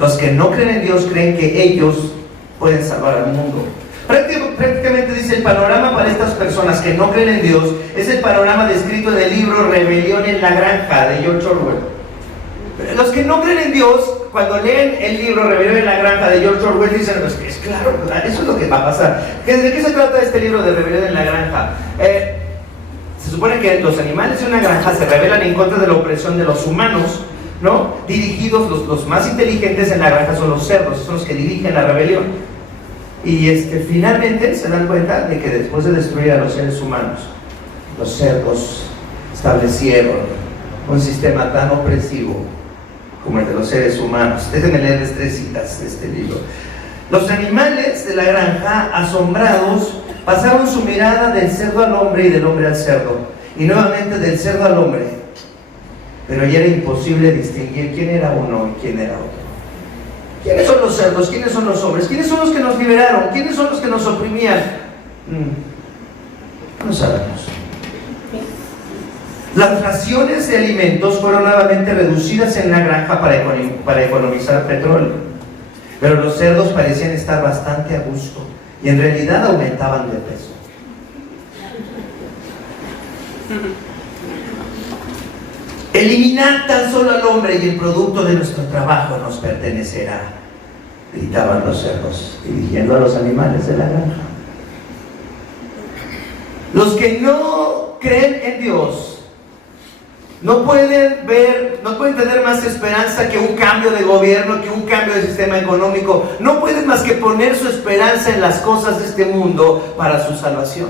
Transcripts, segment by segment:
Los que no creen en Dios creen que ellos pueden salvar al mundo. Prácticamente dice el panorama para estas personas que no creen en Dios es el panorama descrito en el libro Rebelión en la Granja de George Orwell. Los que no creen en Dios, cuando leen el libro Rebelión en la Granja de George Orwell, dicen, pues, es claro, eso es lo que va a pasar. ¿De qué se trata este libro de Rebelión en la Granja? Se supone que los animales de una granja se rebelan en contra de la opresión de los humanos, ¿no? Dirigidos, los más inteligentes en la granja son los cerdos, son los que dirigen la rebelión. Y finalmente se dan cuenta de que después de destruir a los seres humanos, los cerdos establecieron un sistema tan opresivo como el de los seres humanos. Déjenme leerles 3 citas de este libro. Los animales de la granja, asombrados, pasaron su mirada del cerdo al hombre y del hombre al cerdo, y nuevamente del cerdo al hombre, pero ya era imposible distinguir quién era uno y quién era otro. ¿Quiénes son los cerdos? ¿Quiénes son los hombres? ¿Quiénes son los que nos liberaron? ¿Quiénes son los que nos oprimían? No sabemos. Las raciones de alimentos fueron nuevamente reducidas en la granja para economizar petróleo, pero los cerdos parecían estar bastante a gusto y en realidad aumentaban de peso. Eliminar tan solo al hombre y el producto de nuestro trabajo nos pertenecerá, gritaban los cerdos, dirigiendo a los animales de la granja. Los que no creen en Dios no pueden tener más esperanza que un cambio de gobierno, que un cambio de sistema económico. No pueden más que poner su esperanza en las cosas de este mundo para su salvación.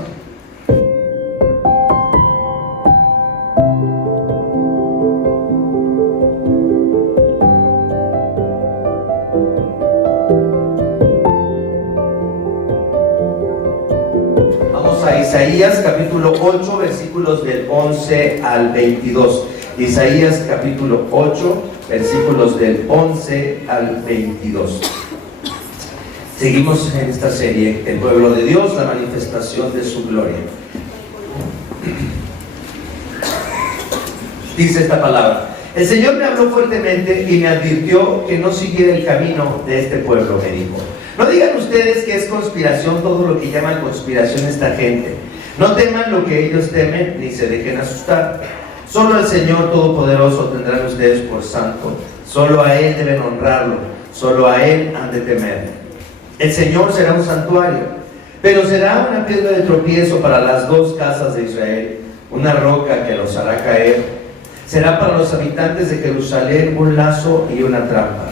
Vamos a Isaías capítulo 8, versículos del 11 al 22. Isaías capítulo 8, versículos del 11 al 22. Seguimos en esta serie, el pueblo de Dios, la manifestación de su gloria. Dice esta palabra: el Señor me habló fuertemente y me advirtió que no siguiera el camino de este pueblo, me dijo. No digan ustedes que es conspiración todo lo que llaman conspiración esta gente. No teman lo que ellos temen, ni se dejen asustar. Solo al Señor Todopoderoso tendrán ustedes por santo. Solo a Él deben honrarlo. Solo a Él han de temer. El Señor será un santuario, pero será una piedra de tropiezo para las 2 casas de Israel, una roca que los hará caer. Será para los habitantes de Jerusalén un lazo y una trampa.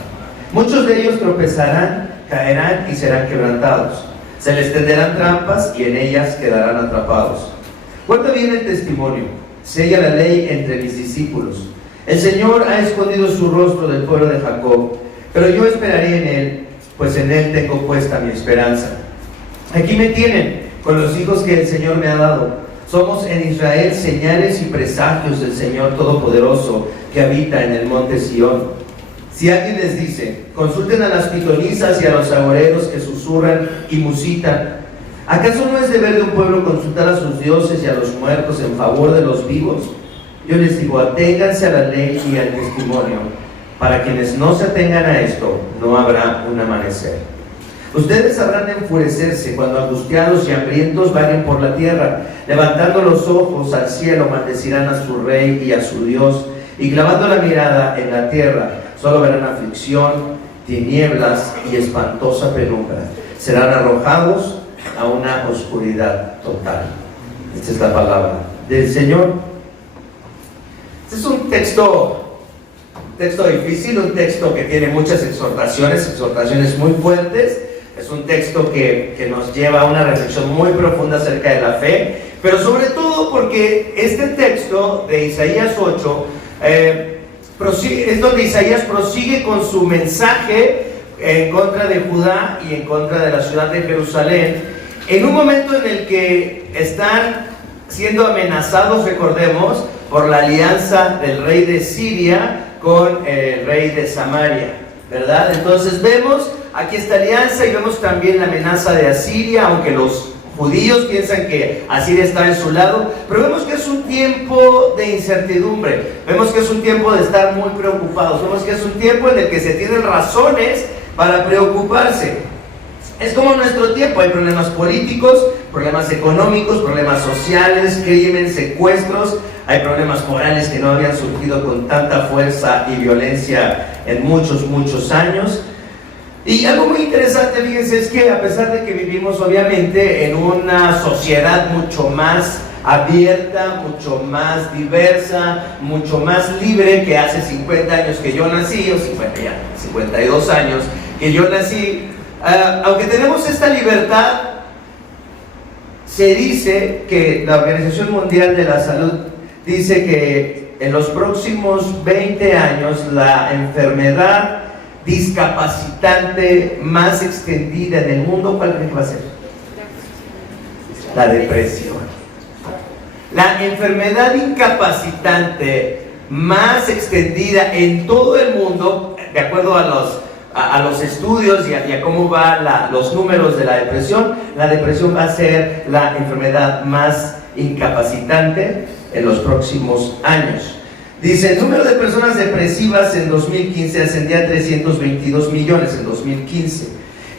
Muchos de ellos tropezarán, caerán y serán quebrantados. Se les tenderán trampas y en ellas quedarán atrapados. Guarda bien el testimonio, sella la ley entre mis discípulos. El Señor ha escondido su rostro del pueblo de Jacob, pero yo esperaré en Él, pues en Él tengo puesta mi esperanza. Aquí me tienen, con los hijos que el Señor me ha dado. Somos en Israel señales y presagios del Señor Todopoderoso que habita en el monte Sión. Si alguien les dice, consulten a las pitonizas y a los agoreros que susurran y musitan, ¿acaso no es deber de un pueblo consultar a sus dioses y a los muertos en favor de los vivos? Yo les digo, aténganse a la ley y al testimonio. Para quienes no se atengan a esto, no habrá un amanecer. Ustedes sabrán de enfurecerse cuando angustiados y hambrientos vaguen por la tierra. Levantando los ojos al cielo, maldecirán a su rey y a su Dios, y clavando la mirada en la tierra, solo verán aflicción, tinieblas y espantosa penumbra. Serán arrojados a una oscuridad total. Esta es la palabra del Señor. Este es un texto difícil, un texto que tiene muchas exhortaciones muy fuertes. Es un texto que nos lleva a una reflexión muy profunda acerca de la fe, pero sobre todo porque este texto de Isaías 8 es donde Isaías prosigue con su mensaje en contra de Judá y en contra de la ciudad de Jerusalén, en un momento en el que están siendo amenazados, recordemos, por la alianza del rey de Siria con el rey de Samaria, ¿verdad? Entonces vemos aquí esta alianza y vemos también la amenaza de Asiria, aunque los judíos piensan que Asiria está en su lado, pero vemos que es un tiempo de incertidumbre, vemos que es un tiempo de estar muy preocupados, vemos que es un tiempo en el que se tienen razones para preocuparse. Es como nuestro tiempo, hay problemas políticos, problemas económicos, problemas sociales, crimen, secuestros, hay problemas morales que no habían surgido con tanta fuerza y violencia en muchos años. Y algo muy interesante, fíjense, es que a pesar de que vivimos obviamente en una sociedad mucho más abierta, mucho más diversa, mucho más libre que hace 50 años que yo nací, o 52 años que yo nací, aunque tenemos esta libertad, se dice que la Organización Mundial de la Salud dice que en los próximos 20 años la enfermedad discapacitante más extendida en el mundo, ¿cuál creen que va a ser? La depresión. La enfermedad incapacitante más extendida en todo el mundo, de acuerdo a los estudios y a cómo van los números de la depresión va a ser la enfermedad más incapacitante en los próximos años. Dice, el número de personas depresivas en 2015 ascendía a 322 millones en 2015.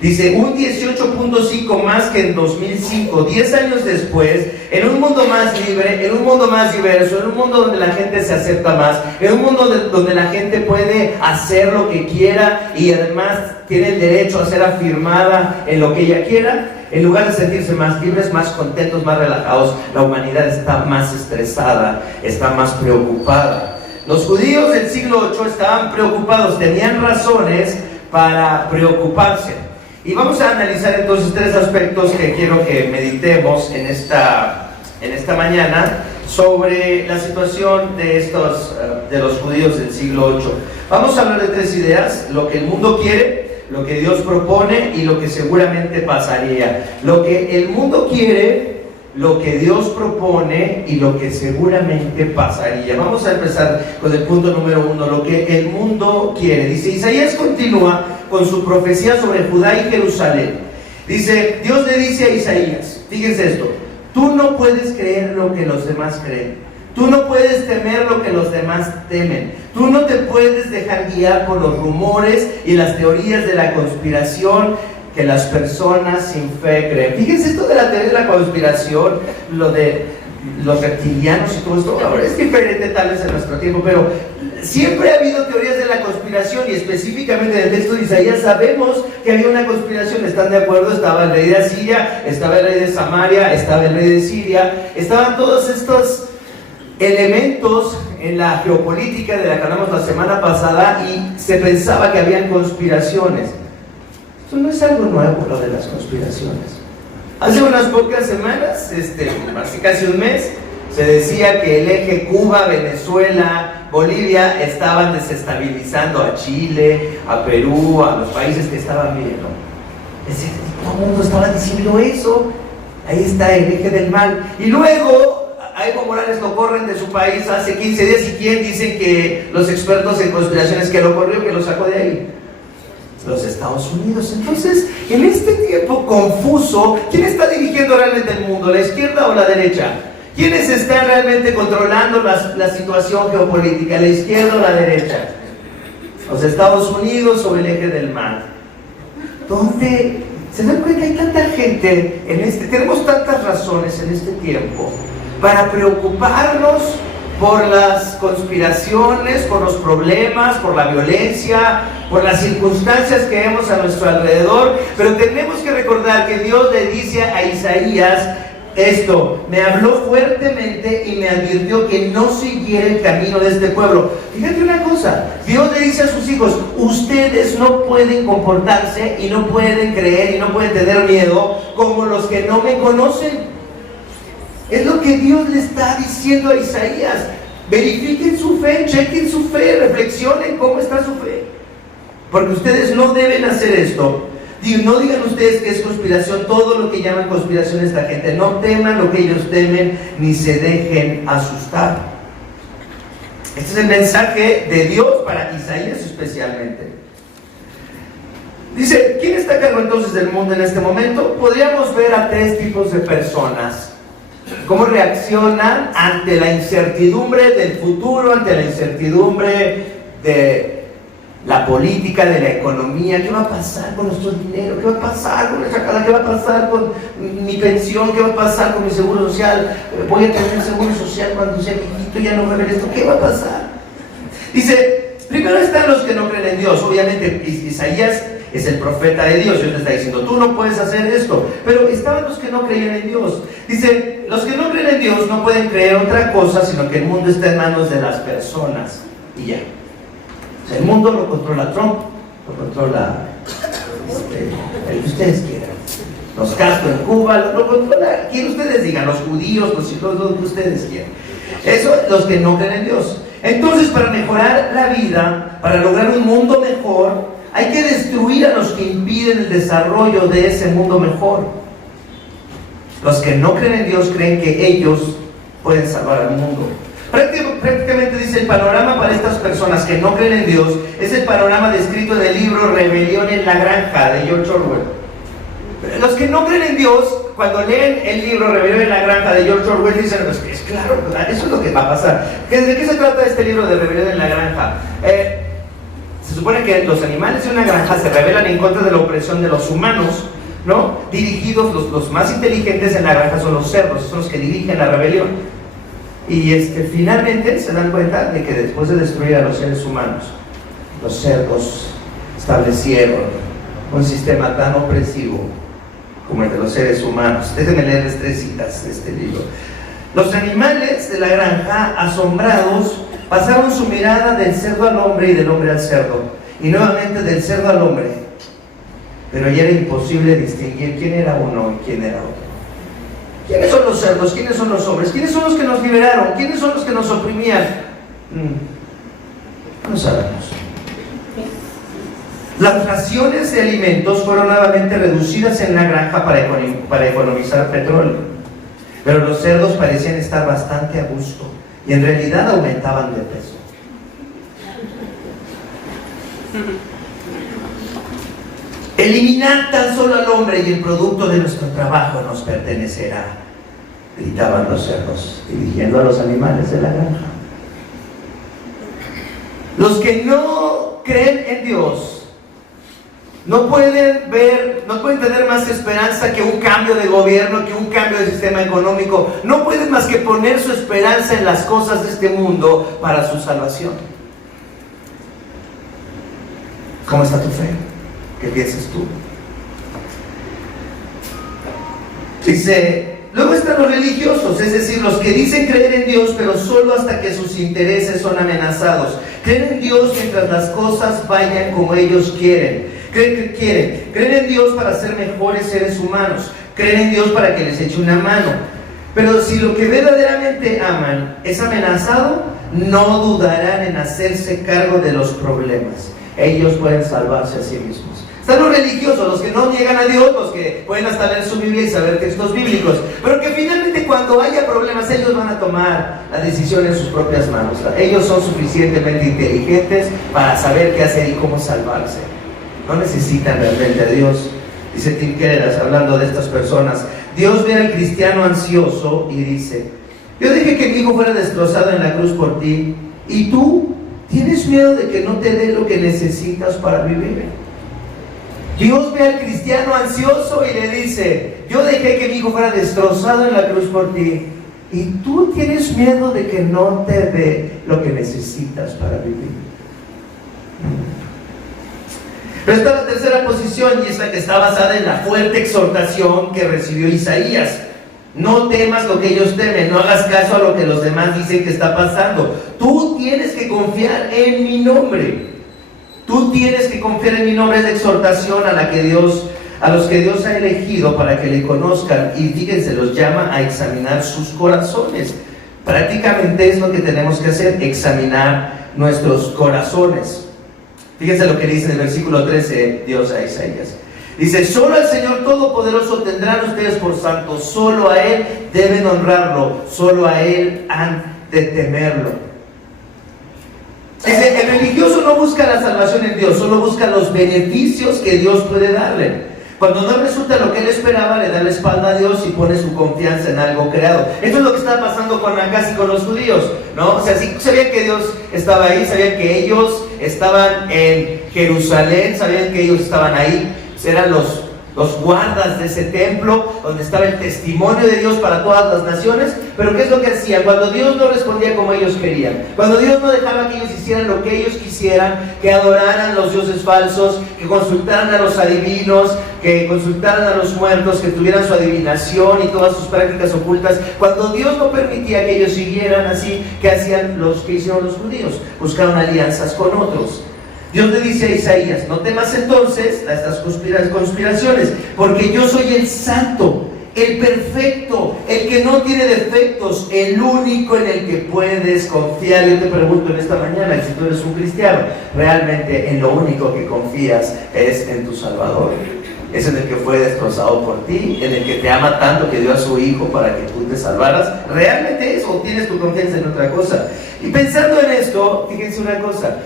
Dice, un 18.5 más que en 2005, 10 años después, en un mundo más libre, en un mundo más diverso, en un mundo donde la gente se acepta más, en un mundo donde la gente puede hacer lo que quiera y además tiene el derecho a ser afirmada en lo que ella quiera. En lugar de sentirse más libres, más contentos, más relajados, la humanidad está más estresada, está más preocupada. Los judíos del siglo VIII estaban preocupados, tenían razones para preocuparse. Y vamos a analizar entonces 3 aspectos que quiero que meditemos en esta mañana sobre la situación de los judíos del siglo VIII. Vamos a hablar de 3 ideas: lo que el mundo quiere, lo que Dios propone y lo que seguramente pasaría. Lo que el mundo quiere, lo que Dios propone y lo que seguramente pasaría. Vamos a empezar con el punto número 1, lo que el mundo quiere. Dice, Isaías continúa con su profecía sobre Judá y Jerusalén. Dice, Dios le dice a Isaías, fíjense esto, tú no puedes creer lo que los demás creen. Tú no puedes temer lo que los demás temen. Tú no te puedes dejar guiar por los rumores y las teorías de la conspiración que las personas sin fe creen. Fíjense esto de la teoría de la conspiración, lo de los reptilianos y todo esto. Ahora es diferente tal vez en nuestro tiempo, pero siempre ha habido teorías de la conspiración y específicamente en el texto de Isaías sabemos que había una conspiración. ¿Están de acuerdo? Estaba el rey de Asiria, estaba el rey de Samaria, estaba el rey de Siria, estaban todos estos elementos en la geopolítica de la que hablamos la semana pasada y se pensaba que habían conspiraciones. Esto no es algo nuevo, lo de las conspiraciones. Hace unas pocas semanas, hace casi un mes, se decía que el eje Cuba, Venezuela, Bolivia estaban desestabilizando a Chile, a Perú, a los países que estaban viendo. Todo el mundo estaba diciendo eso. Ahí está el eje del mal. Y luego a Evo Morales lo corren de su país hace 15 días. ¿Y quién dicen que los expertos en conspiraciones que lo corrió, que lo sacó de ahí? Los Estados Unidos. Entonces, en este tiempo confuso, ¿quién está dirigiendo realmente el mundo? ¿La izquierda o la derecha? ¿Quiénes están realmente controlando la situación geopolítica? ¿La izquierda o la derecha? Los Estados Unidos o el eje del mal. ¿Dónde se dan cuenta que hay tanta gente tenemos tantas razones en este tiempo para preocuparnos por las conspiraciones, por los problemas, por la violencia, por las circunstancias que vemos a nuestro alrededor? Pero tenemos que recordar que Dios le dice a Isaías esto: me habló fuertemente y me advirtió que no siguiera el camino de este pueblo. Fíjate una cosa, Dios le dice a sus hijos, ustedes no pueden comportarse y no pueden creer y no pueden tener miedo como los que no me conocen. Es lo que Dios le está diciendo a Isaías. Verifiquen su fe, chequen su fe, reflexionen cómo está su fe, porque ustedes no deben hacer esto. No digan ustedes que es conspiración, todo lo que llaman conspiración esta gente. No teman lo que ellos temen, ni se dejen asustar. Este es el mensaje de Dios para Isaías especialmente. Dice, ¿quién está a cargo entonces del mundo en este momento? Podríamos ver a 3 tipos de personas. ¿Cómo reaccionan ante la incertidumbre del futuro, ante la incertidumbre de la política, de la economía? ¿Qué va a pasar con nuestro dinero? ¿Qué va a pasar con nuestra casa? ¿Qué va a pasar con mi pensión? ¿Qué va a pasar con mi seguro social? ¿Voy a tener seguro social cuando sea viejito? ¿Ya no va a haber esto? ¿Qué va a pasar? Dice, primero están los que no creen en Dios. Obviamente Isaías es el profeta de Dios, y Dios le está diciendo, tú no puedes hacer esto. Pero estaban los que no creían en Dios. Dice, los que no creen en Dios no pueden creer otra cosa, sino que el mundo está en manos de las personas. Y ya. O sea, el mundo lo controla Trump, lo controla el que ustedes quieran. Los Castro en Cuba, lo controla quien ustedes digan, los judíos, los hijos, lo que ustedes quieran. Eso, los que no creen en Dios. Entonces, para mejorar la vida, para lograr un mundo mejor, hay que destruir a los que impiden el desarrollo de ese mundo mejor. Los que no creen en Dios creen que ellos pueden salvar al mundo. Prácticamente dice, el panorama para estas personas que no creen en Dios es el panorama descrito en el libro Rebelión en la Granja de George Orwell. Los que no creen en Dios, cuando leen el libro Rebelión en la Granja de George Orwell, dicen, pues, es claro, eso es lo que va a pasar. ¿De qué se trata este libro de Rebelión en la Granja? Se supone que los animales de una granja se rebelan en contra de la opresión de los humanos, ¿no? Dirigidos, los más inteligentes en la granja son los cerdos, son los que dirigen la rebelión. Y finalmente se dan cuenta de que después de destruir a los seres humanos, los cerdos establecieron un sistema tan opresivo como el de los seres humanos. Déjenme leerles 3 citas de este libro. Los animales de la granja, asombrados, pasaron su mirada del cerdo al hombre y del hombre al cerdo, y nuevamente del cerdo al hombre, pero ya era imposible distinguir quién era uno y quién era otro. ¿Quiénes son los cerdos? ¿Quiénes son los hombres? ¿Quiénes son los que nos liberaron? ¿Quiénes son los que nos oprimían? No sabemos. Las raciones de alimentos fueron nuevamente reducidas en la granja para economizar petróleo, pero los cerdos parecían estar bastante a gusto y en realidad aumentaban de peso. Eliminar tan solo al hombre y el producto de nuestro trabajo nos pertenecerá, gritaban los cerdos, dirigiendo a los animales de la granja. Los que no creen en Dios no pueden tener más esperanza que un cambio de gobierno, que un cambio de sistema económico. No pueden más que poner su esperanza en las cosas de este mundo para su salvación. ¿Cómo está tu fe? ¿Qué piensas tú? Dice, luego están los religiosos, es decir, los que dicen creer en Dios, pero solo hasta que sus intereses son amenazados. Creen en Dios mientras las cosas vayan como ellos quieren. Creen en Dios para ser mejores seres humanos, creen en Dios para que les eche una mano. Pero si lo que verdaderamente aman es amenazado, no dudarán en hacerse cargo de los problemas. Ellos pueden salvarse a sí mismos. Están los religiosos, los que no niegan a Dios, los que pueden hasta leer su Biblia y saber textos bíblicos, pero que finalmente cuando haya problemas ellos van a tomar la decisión en sus propias manos. Ellos son suficientemente inteligentes para saber qué hacer y cómo salvarse. No necesitan realmente a Dios. Dice Tim Keller, hablando de estas personas, Dios ve al cristiano ansioso y dice, yo dejé que mi hijo fuera destrozado en la cruz por ti, y tú tienes miedo de que no te dé lo que necesitas para vivir. Dios ve al cristiano ansioso y le dice, yo dejé que mi hijo fuera destrozado en la cruz por ti, y tú tienes miedo de que no te dé lo que necesitas para vivir. Pero está la tercera posición, y es la que está basada en la fuerte exhortación que recibió Isaías. No temas lo que ellos temen, no hagas caso a lo que los demás dicen que está pasando. Tú tienes que confiar en mi nombre. Tú tienes que confiar en mi nombre. Es la exhortación a los que Dios ha elegido para que le conozcan. Y fíjense, los llama a examinar sus corazones. Prácticamente es lo que tenemos que hacer, examinar nuestros corazones. Fíjense lo que dice en el versículo 13 Dios a Isaías. Dice, solo al Señor Todopoderoso tendrán ustedes por santo, solo a Él deben honrarlo, solo a Él han de temerlo. Dice, el religioso no busca la salvación en Dios, solo busca los beneficios que Dios puede darle. Cuando no resulta lo que él esperaba, le da la espalda a Dios y pone su confianza en algo creado. Esto es lo que está pasando con acá y con los judíos, ¿no? O sea, sí sabían que Dios estaba ahí, sabían que ellos estaban en Jerusalén, sabían que ellos estaban ahí, eran los guardas de ese templo, donde estaba el testimonio de Dios para todas las naciones. Pero ¿qué es lo que hacían? Cuando Dios no respondía como ellos querían, cuando Dios no dejaba que ellos hicieran lo que ellos quisieran, que adoraran a los dioses falsos, que consultaran a los adivinos, que consultaran a los muertos, que tuvieran su adivinación y todas sus prácticas ocultas, cuando Dios no permitía que ellos siguieran así, ¿qué hacían los que hicieron los judíos? Buscaron alianzas con otros. Dios le dice a Isaías, no temas entonces a estas conspiraciones, porque yo soy el santo, el perfecto, el que no tiene defectos, el único en el que puedes confiar. Yo te pregunto en esta mañana, si tú eres un cristiano, realmente en lo único que confías es en tu Salvador. Es en el que fue destrozado por ti, en el que te ama tanto que dio a su Hijo para que tú te salvaras. ¿Realmente es o tienes tu confianza en otra cosa? Y pensando en esto, fíjense una cosa.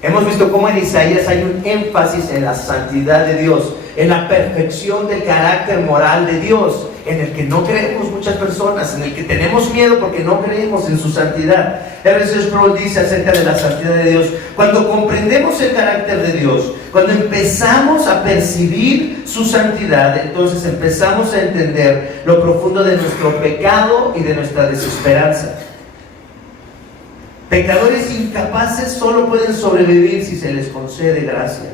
Hemos visto cómo en Isaías hay un énfasis en la santidad de Dios, en la perfección del carácter moral de Dios, en el que no creemos muchas personas, en el que tenemos miedo porque no creemos en su santidad. R.C. Sproul dice acerca de la santidad de Dios: cuando comprendemos el carácter de Dios, cuando empezamos a percibir su santidad, entonces empezamos a entender lo profundo de nuestro pecado y de nuestra desesperanza. Pecadores incapaces solo pueden sobrevivir si se les concede gracia.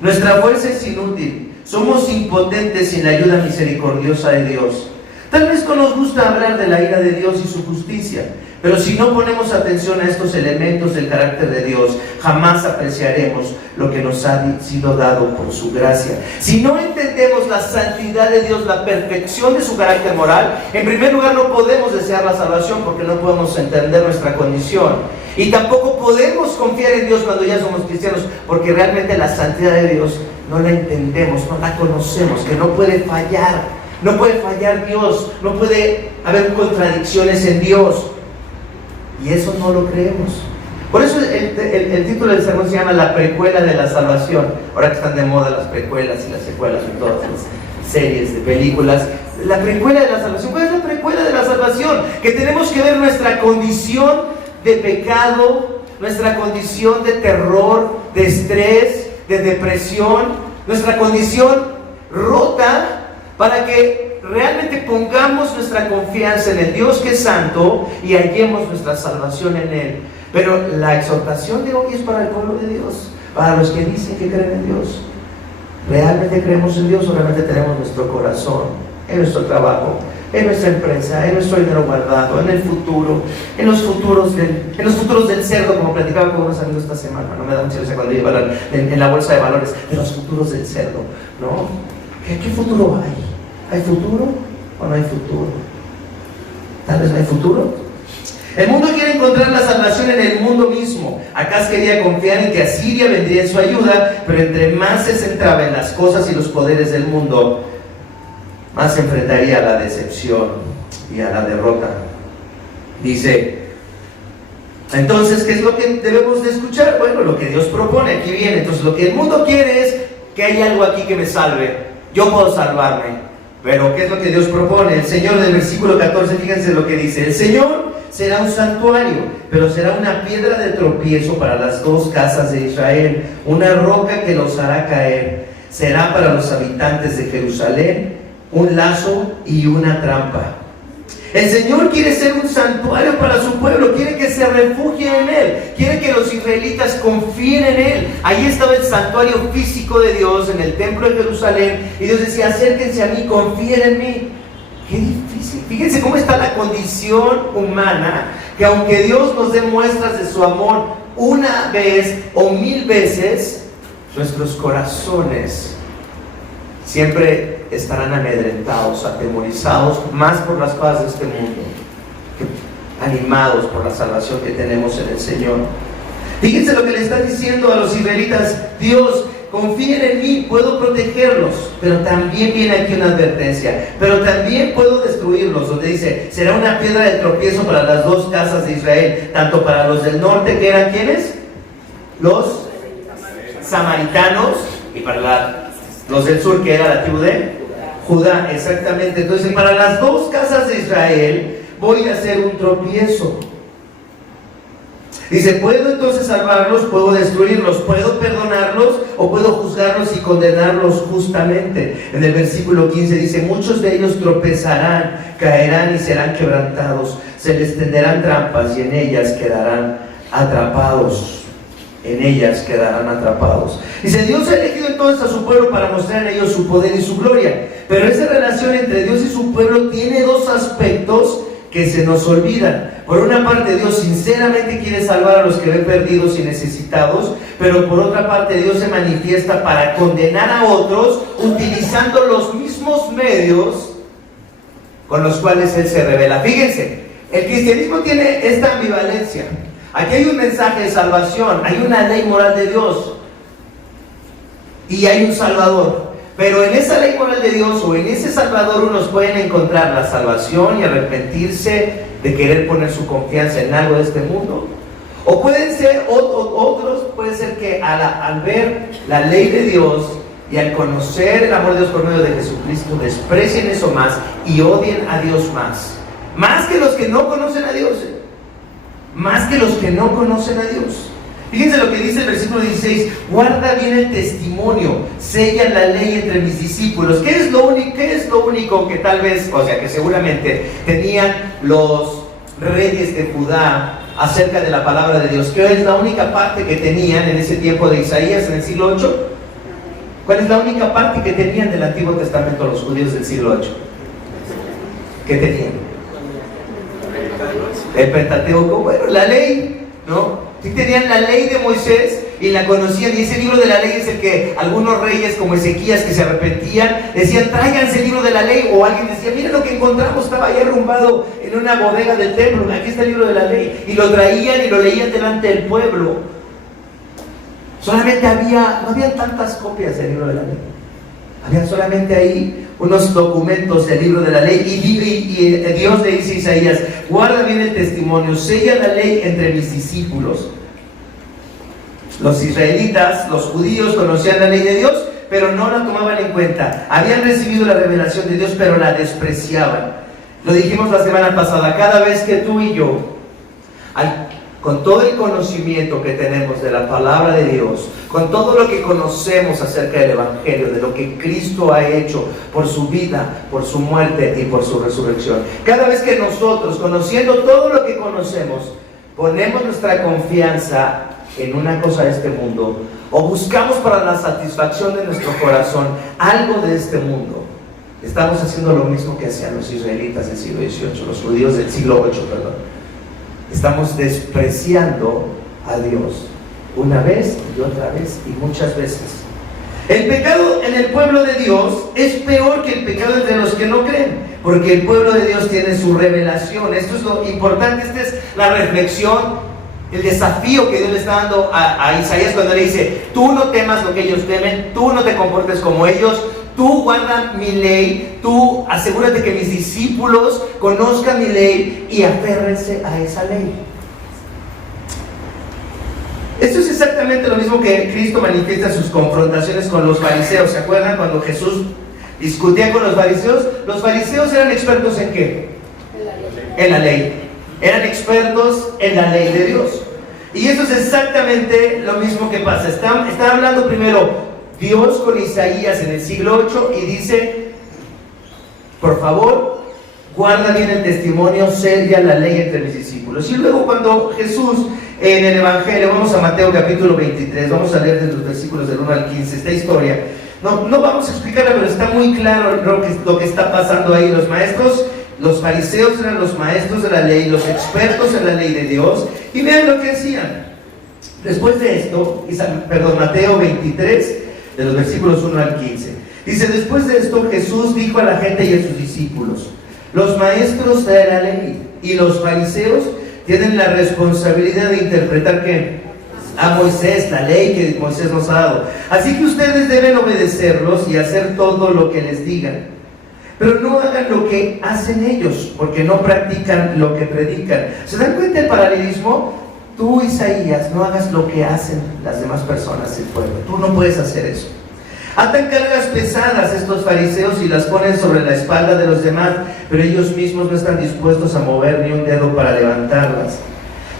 Nuestra fuerza es inútil. Somos impotentes sin la ayuda misericordiosa de Dios. Tal vez no nos gusta hablar de la ira de Dios y su justicia, pero si no ponemos atención a estos elementos del carácter de Dios, jamás apreciaremos lo que nos ha sido dado por su gracia. Si no entendemos la santidad de Dios, la perfección de su carácter moral, en primer lugar no podemos desear la salvación porque no podemos entender nuestra condición. Y tampoco podemos confiar en Dios cuando ya somos cristianos, porque realmente la santidad de Dios no la entendemos, no la conocemos, que no puede fallar. No puede fallar Dios, no puede haber contradicciones en Dios. Y eso no lo creemos. Por eso el título del sermón se llama La precuela de la salvación. Ahora que están de moda las precuelas y las secuelas en todas las series de películas. La precuela de la salvación. ¿Cuál es la precuela de la salvación? Que tenemos que ver nuestra condición de pecado, nuestra condición de terror, de estrés, de depresión, nuestra condición rota, para que realmente pongamos nuestra confianza en el Dios que es santo y hallemos nuestra salvación en Él. Pero la exhortación de hoy es para el pueblo de Dios, para los que dicen que creen en Dios. ¿Realmente creemos en Dios o realmente tenemos nuestro corazón en nuestro trabajo, en nuestra empresa, en nuestro dinero guardado, en el futuro, en los futuros del cerdo, como platicaba con unos amigos esta semana? No me da mucha risa cuando iba a hablar en la bolsa de valores de los futuros del cerdo, ¿no? ¿Qué futuro hay? ¿Hay futuro o no hay futuro? Tal vez no hay futuro. El mundo quiere encontrar la salvación en el mundo mismo. Acaz quería confiar en que Asiria vendría en su ayuda, pero entre más se centraba en las cosas y los poderes del mundo, más se enfrentaría a la decepción y a la derrota. Dice, entonces, ¿qué es lo que debemos de escuchar? Bueno, lo que Dios propone, aquí viene. Entonces, lo que el mundo quiere es que hay algo aquí que me salve. Yo puedo salvarme. Pero ¿qué es lo que Dios propone? El Señor, del versículo 14, fíjense lo que dice: el Señor será un santuario, pero será una piedra de tropiezo para las dos casas de Israel, una roca que los hará caer. Será para los habitantes de Jerusalén un lazo y una trampa. El Señor quiere ser un santuario para su pueblo, quiere que se refugien en Él, quiere que los israelitas confíen en Él. Ahí estaba el santuario físico de Dios en el templo de Jerusalén, y Dios decía: acérquense a mí, confíen en mí. Qué difícil. Fíjense cómo está la condición humana, que aunque Dios nos dé muestras de su amor una vez o 1000 veces, nuestros corazones siempre estarán amedrentados, atemorizados, más por las cosas de este mundo que animados por la salvación que tenemos en el Señor. Fíjense lo que le está diciendo a los israelitas Dios: confíen en mí, puedo protegerlos, pero también viene aquí una advertencia, pero también puedo destruirlos, donde dice, será una piedra de tropiezo para las dos casas de Israel, tanto para los del norte, que eran ¿quiénes? Los samaritanos, y para los del sur, que era la tribu de Judá, exactamente. Entonces, para las dos casas de Israel voy a hacer un tropiezo. Dice, puedo entonces salvarlos, puedo destruirlos, puedo perdonarlos o puedo juzgarlos y condenarlos justamente. En el versículo 15 dice, muchos de ellos tropezarán, caerán y serán quebrantados, se les tenderán trampas y en ellas quedarán atrapados. En ellas quedarán atrapados. Dice, Dios ha elegido entonces a su pueblo para mostrar en ellos su poder y su gloria. Pero esa relación entre Dios y su pueblo tiene dos aspectos que se nos olvidan. Por una parte, Dios sinceramente quiere salvar a los que ven perdidos y necesitados, pero por otra parte, Dios se manifiesta para condenar a otros utilizando los mismos medios con los cuales Él se revela. Fíjense, el cristianismo tiene esta ambivalencia. Aquí hay un mensaje de salvación, hay una ley moral de Dios y hay un Salvador. Pero en esa ley moral de Dios o en ese Salvador unos pueden encontrar la salvación y arrepentirse de querer poner su confianza en algo de este mundo. O pueden ser otros, puede ser que al ver la ley de Dios y al conocer el amor de Dios por medio de Jesucristo, desprecien eso más y odien a Dios más. Más que los que no conocen a Dios. Más que los que no conocen a Dios. Fíjense lo que dice el versículo 16, guarda bien el testimonio, sella la ley entre mis discípulos. ¿Qué es lo único que tal vez, o sea que seguramente tenían los reyes de Judá acerca de la palabra de Dios? ¿Qué es la única parte que tenían en ese tiempo de Isaías, en el siglo 8? ¿Cuál es la única parte que tenían del Antiguo Testamento los judíos del siglo 8? ¿Qué tenían? El Pentateuco, bueno, la ley, ¿no? Sí tenían la ley de Moisés y la conocían, y ese libro de la ley es el que algunos reyes como Ezequías que se arrepentían, decían, tráiganse el libro de la ley, o alguien decía, mira lo que encontramos, estaba ahí arrumbado en una bodega del templo, aquí está el libro de la ley, y lo traían y lo leían delante del pueblo. Solamente no había tantas copias del libro de la ley, había solamente ahí unos documentos del libro de la ley, y Dios le dice a Isaías, guarda bien el testimonio, sella la ley entre mis discípulos. Los israelitas, los judíos, conocían la ley de Dios, pero no la tomaban en cuenta. Habían recibido la revelación de Dios, pero la despreciaban. Lo dijimos la semana pasada, cada vez que tú y yo, con todo el conocimiento que tenemos de la palabra de Dios, con todo lo que conocemos acerca del Evangelio, de lo que Cristo ha hecho por su vida, por su muerte y por su resurrección, cada vez que nosotros, conociendo todo lo que conocemos, ponemos nuestra confianza en una cosa de este mundo, o buscamos para la satisfacción de nuestro corazón algo de este mundo, estamos haciendo lo mismo que hacían los israelitas del siglo XVIII, los judíos del siglo VIII, perdón. Estamos despreciando a Dios una vez y otra vez y muchas veces. El pecado en el pueblo de Dios es peor que el pecado entre los que no creen, porque el pueblo de Dios tiene su revelación. Esto es lo importante, esta es la reflexión, el desafío que Dios le está dando a Isaías cuando le dice, tú no temas lo que ellos temen, tú no te comportes como ellos, tú guarda mi ley, tú asegúrate que mis discípulos conozcan mi ley y aférrense a esa ley. Esto es exactamente lo mismo que Cristo manifiesta en sus confrontaciones con los fariseos. ¿Se acuerdan cuando Jesús discutía con los fariseos? Los fariseos eran expertos ¿en qué? En la ley. Eran expertos en la ley de Dios. Y eso es exactamente lo mismo que pasa. Está hablando primero Dios con Isaías en el siglo VIII y dice, por favor, guarda bien el testimonio, sella la ley entre mis discípulos. Y luego cuando Jesús en el Evangelio, vamos a Mateo capítulo 23, vamos a leer desde los versículos del 1 al 15, esta historia. No vamos a explicarla, pero está muy claro lo que está pasando ahí. Los fariseos eran los maestros de la ley, los expertos en la ley de Dios, y vean lo que hacían. Después de esto, Mateo 23, de los versículos 1 al 15. Dice, después de esto Jesús dijo a la gente y a sus discípulos, los maestros de la ley y los fariseos tienen la responsabilidad de interpretar ¿qué? a Moisés, la ley que Moisés nos ha dado. Así que ustedes deben obedecerlos y hacer todo lo que les digan. Pero no hagan lo que hacen ellos, porque no practican lo que predican. ¿Se dan cuenta del paralelismo? Tú, Isaías, no hagas lo que hacen las demás personas del pueblo. Tú no puedes hacer eso. Atan cargas pesadas estos fariseos y las ponen sobre la espalda de los demás, pero ellos mismos no están dispuestos a mover ni un dedo para levantarlas.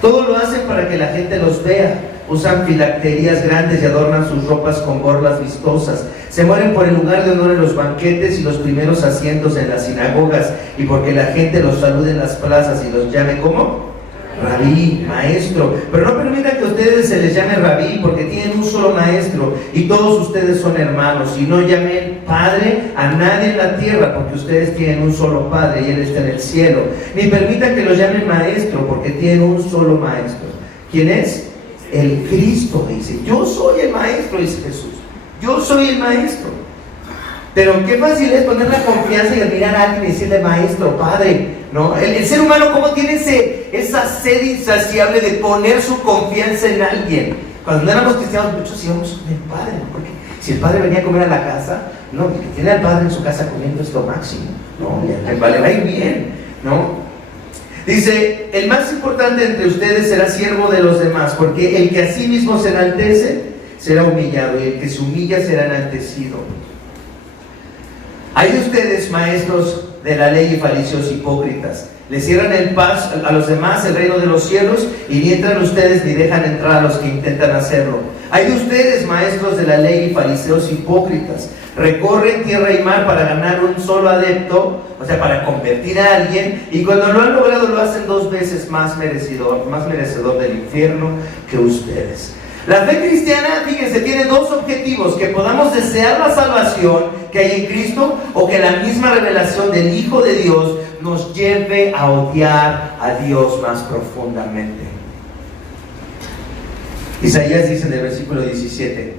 Todo lo hacen para que la gente los vea. Usan filacterías grandes y adornan sus ropas con borlas vistosas. Se mueren por el lugar de honor en los banquetes y los primeros asientos en las sinagogas, y porque la gente los salude en las plazas y los llame ¿cómo? Rabí, maestro. Pero no permitan que a ustedes se les llame rabí, porque tienen un solo maestro y todos ustedes son hermanos. Y no llamen padre a nadie en la tierra, porque ustedes tienen un solo padre y él está en el cielo. Ni permitan que los llamen maestro, porque tienen un solo maestro. ¿Quién es? El Cristo. Dice, yo soy el maestro, dice Jesús. Yo soy el maestro. Pero qué fácil es poner la confianza y admirar a alguien y decirle maestro, padre, ¿no? El ser humano, ¿cómo tiene esa sed insaciable de poner su confianza en alguien? Cuando no éramos cristianos, muchos íbamos con el padre, ¿no? Porque si el padre venía a comer a la casa, no, el que tiene al padre en su casa comiendo es lo máximo, ¿no? Le va a ir bien, ¿no? Dice, el más importante entre ustedes será siervo de los demás, porque el que a sí mismo se enaltece será humillado, y el que se humilla será enaltecido. Hay de ustedes, maestros de la ley y fariseos hipócritas, le cierran el paso a los demás el reino de los cielos, y ni entran ustedes ni dejan entrar a los que intentan hacerlo. Hay de ustedes, maestros de la ley y fariseos hipócritas, recorren tierra y mar para ganar un solo adepto, o sea, para convertir a alguien, y cuando lo han logrado lo hacen 2 veces más merecedor del infierno que ustedes. La fe cristiana, fíjense, tiene 2 objetivos: que podamos desear la salvación que hay en Cristo, o que la misma revelación del Hijo de Dios nos lleve a odiar a Dios más profundamente. Isaías dice en el versículo 17,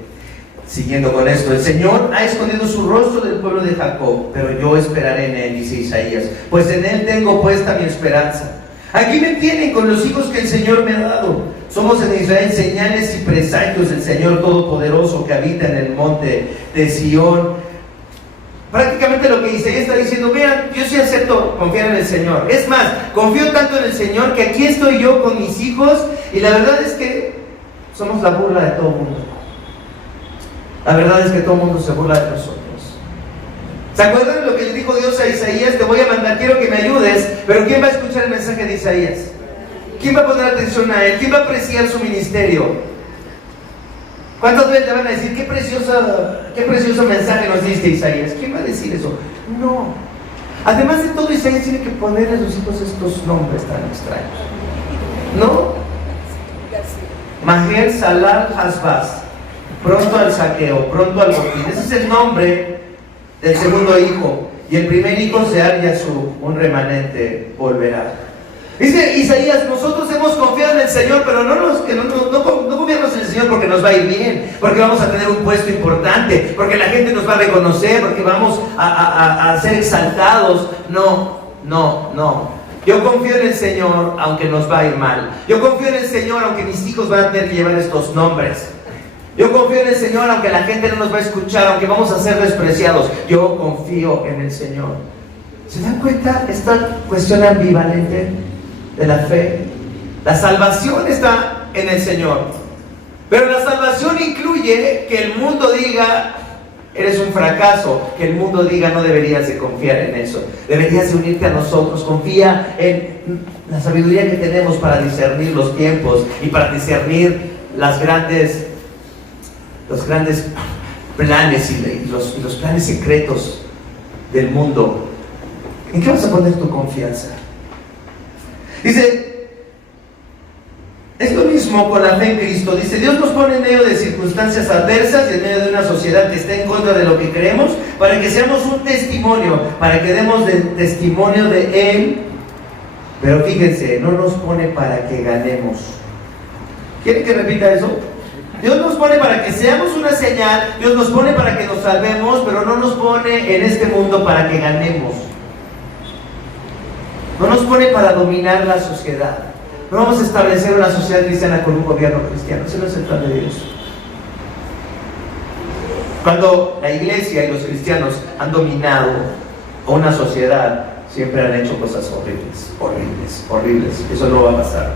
siguiendo con esto, el Señor ha escondido su rostro del pueblo de Jacob, pero yo esperaré en él, dice Isaías, pues en él tengo puesta mi esperanza. Aquí me tienen con los hijos que el Señor me ha dado. Somos en Israel señales y presagios del Señor Todopoderoso que habita en el monte de Sión. Prácticamente lo que Isaías está diciendo, vean, yo sí acepto confiar en el Señor. Es más, confío tanto en el Señor que aquí estoy yo con mis hijos, y la verdad es que somos la burla de todo el mundo. La verdad es que todo el mundo se burla de nosotros. ¿Se acuerdan de lo que le dijo Dios a Isaías? Te voy a mandar, quiero que me ayudes, pero ¿quién va a escuchar el mensaje de Isaías? ¿Quién va a poner atención a él? ¿Quién va a apreciar su ministerio? ¿Cuántas veces le van a decir, qué precioso mensaje nos diste, Isaías? ¿Quién va a decir eso? No. Además de todo, Isaías tiene que ponerle a sus hijos estos nombres tan extraños, ¿no? Maher Salal Hasbaz, pronto al saqueo, pronto al botín. Ese es el nombre del segundo hijo. Y el primer hijo, Sear Yasub, un remanente volverá. Dice Isaías, nosotros hemos confiado en el Señor, pero no confiamos en el Señor porque nos va a ir bien, porque vamos a tener un puesto importante, porque la gente nos va a reconocer, porque vamos a ser exaltados. No. Yo confío en el Señor aunque nos va a ir mal. Yo confío en el Señor aunque mis hijos van a tener que llevar estos nombres. Yo confío en el Señor aunque la gente no nos va a escuchar, aunque vamos a ser despreciados. Yo confío en el Señor. ¿Se dan cuenta esta cuestión ambivalente de la fe? La salvación está en el Señor, pero la salvación incluye que el mundo diga eres un fracaso, que el mundo diga no deberías de confiar en eso, deberías de unirte a nosotros. Confía en la sabiduría que tenemos para discernir los tiempos y para discernir los grandes planes y los planes secretos del mundo. ¿En qué vas a poner tu confianza? Dice, es lo mismo con la fe en Cristo. Dice, Dios nos pone en medio de circunstancias adversas y en medio de una sociedad que está en contra de lo que creemos, para que seamos un testimonio, para que demos testimonio de Él. Pero fíjense, no nos pone para que ganemos. ¿Quieren que repita eso? Dios nos pone para que seamos una señal, Dios nos pone para que nos salvemos, pero no nos pone en este mundo para que ganemos. No nos pone para dominar la sociedad, No vamos a establecer una sociedad cristiana con un gobierno cristiano. Ese no es el plan de Dios. Cuando la iglesia y los cristianos han dominado a una sociedad, siempre han hecho cosas horribles, horribles, horribles. Eso no va a pasar.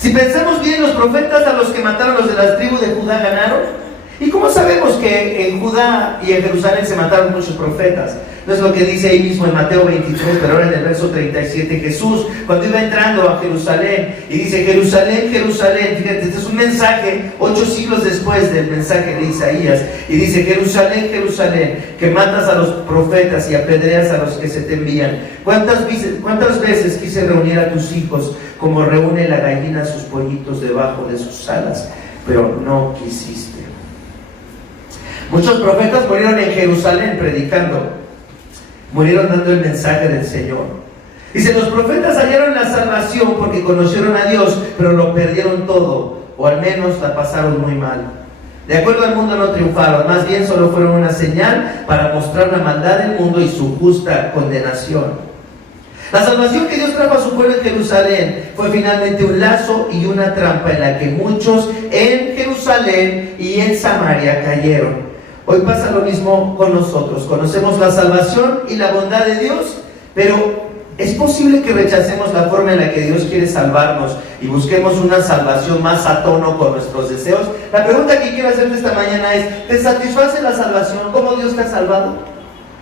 Si pensamos bien, los profetas a los que mataron los de la tribu de Judá ganaron. ¿Y cómo sabemos que en Judá y en Jerusalén se mataron muchos profetas? No es lo que dice ahí mismo en Mateo 23, pero ahora en el verso 37, Jesús, cuando iba entrando a Jerusalén, y dice, Jerusalén, Jerusalén, fíjate, este es un mensaje 8 siglos después del mensaje de Isaías, y dice, Jerusalén, Jerusalén, que matas a los profetas y apedreas a los que se te envían. ¿Cuántas veces quise reunir a tus hijos como reúne la gallina a sus pollitos debajo de sus alas? Pero no quisiste. Muchos profetas murieron en Jerusalén predicando, murieron dando el mensaje del Señor. Dice, los profetas hallaron la salvación porque conocieron a Dios, pero lo perdieron todo, o al menos la pasaron muy mal. De acuerdo al mundo no triunfaron, más bien solo fueron una señal para mostrar la maldad del mundo y su justa condenación. La salvación que Dios trajo a su pueblo en Jerusalén fue finalmente un lazo y una trampa en la que muchos en Jerusalén y en Samaria cayeron. Hoy pasa lo mismo con nosotros. Conocemos la salvación y la bondad de Dios, pero ¿es posible que rechacemos la forma en la que Dios quiere salvarnos y busquemos una salvación más a tono con nuestros deseos? La pregunta que quiero hacerte esta mañana es, ¿te satisface la salvación? ¿Cómo Dios te ha salvado?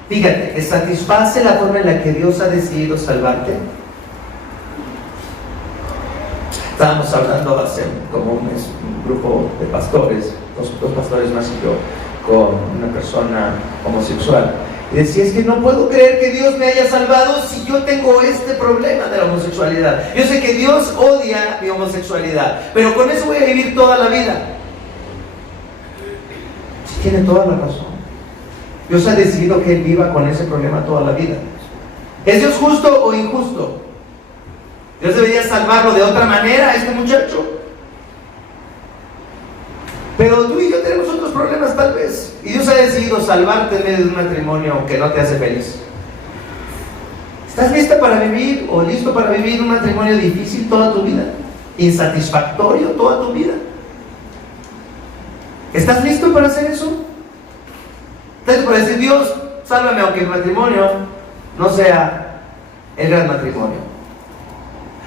Fíjate, ¿te satisface la forma en la que Dios ha decidido salvarte? Estábamos hablando hace como un mes, un grupo de pastores, dos pastores más y yo, con una persona homosexual, y decía, es que no puedo creer que Dios me haya salvado si yo tengo este problema de la homosexualidad. Yo sé que Dios odia mi homosexualidad, pero con eso voy a vivir toda la vida. Sí, tiene toda la razón. Dios ha decidido que él viva con ese problema toda la vida. ¿Es Dios justo o injusto? Dios debería salvarlo de otra manera a este muchacho. Pero tú y yo tenemos otros problemas tal vez, y Dios ha decidido salvarte en medio de un matrimonio que no te hace feliz. ¿Estás lista para vivir o listo para vivir un matrimonio difícil toda tu vida? ¿Insatisfactorio toda tu vida? ¿Estás listo para hacer eso? ¿Estás listo para decir, Dios, sálvame aunque el matrimonio no sea el gran matrimonio?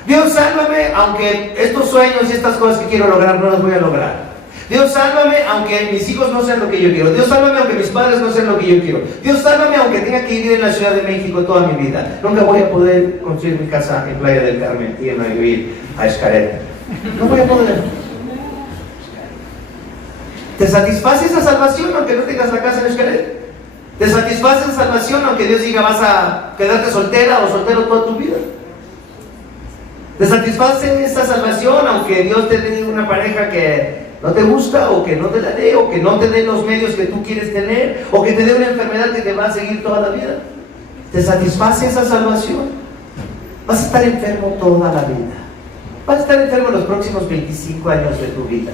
Dios, sálvame aunque estos sueños y estas cosas que quiero lograr no las voy a lograr. Dios, sálvame aunque mis hijos no sean lo que yo quiero. Dios, sálvame aunque mis padres no sean lo que yo quiero. Dios, sálvame aunque tenga que vivir en la Ciudad de México toda mi vida. Nunca voy a poder construir mi casa en Playa del Carmen y en vivir a Xcaret. No voy a poder. ¿Te satisface esa salvación aunque no tengas la casa en Xcaret? ¿Te satisface esa salvación aunque Dios diga vas a quedarte soltera o soltero toda tu vida? ¿Te satisface esa salvación aunque Dios te dé una pareja que no te gusta, o que no te la dé, o que no te dé los medios que tú quieres tener, o que te dé una enfermedad que te va a seguir toda la vida? ¿Te satisface esa salvación? Vas a estar enfermo toda la vida. Vas a estar enfermo los próximos 25 años de tu vida.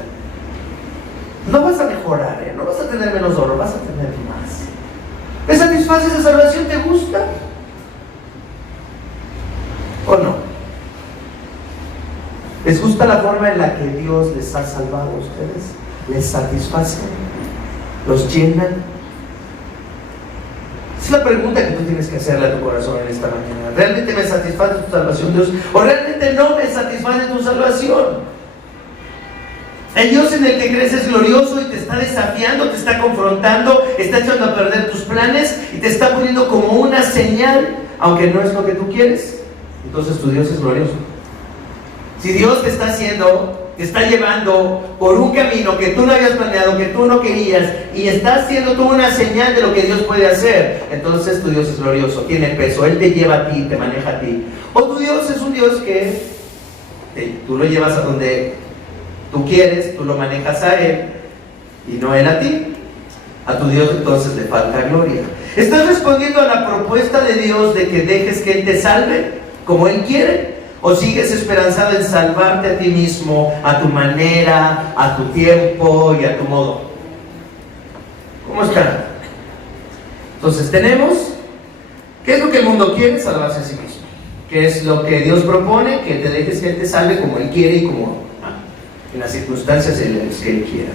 No vas a mejorar, no vas a tener menos dolor, vas a tener más. ¿Te satisface esa salvación? ¿Te gusta? ¿O no? ¿Les gusta la forma en la que Dios les ha salvado a ustedes? ¿Les satisface? ¿Los llenan? Es la pregunta que tú tienes que hacerle a tu corazón en esta mañana. ¿Realmente me satisface tu salvación, Dios? ¿O realmente no me satisface tu salvación? El Dios en el que crees es glorioso y te está desafiando, te está confrontando, está echando a perder tus planes y te está poniendo como una señal, aunque no es lo que tú quieres. Entonces tu Dios es glorioso. Si Dios te está haciendo, te está llevando por un camino que tú no habías planeado, que tú no querías, y está haciendo tú una señal de lo que Dios puede hacer, entonces tu Dios es glorioso, tiene peso, Él te lleva a ti, te maneja a ti. O tu Dios es un Dios que tú lo llevas a donde tú quieres, tú lo manejas a Él, y no Él a ti. A tu Dios entonces le falta gloria. ¿Estás respondiendo a la propuesta de Dios de que dejes que Él te salve como Él quiere? ¿O sigues esperanzado en salvarte a ti mismo, a tu manera, a tu tiempo y a tu modo? ¿Cómo está? Entonces tenemos, ¿qué es lo que el mundo quiere? Salvarse a sí mismo. ¿Qué es lo que Dios propone? Que te dejes que Él te salve como Él quiere y como en las circunstancias que Él quiera.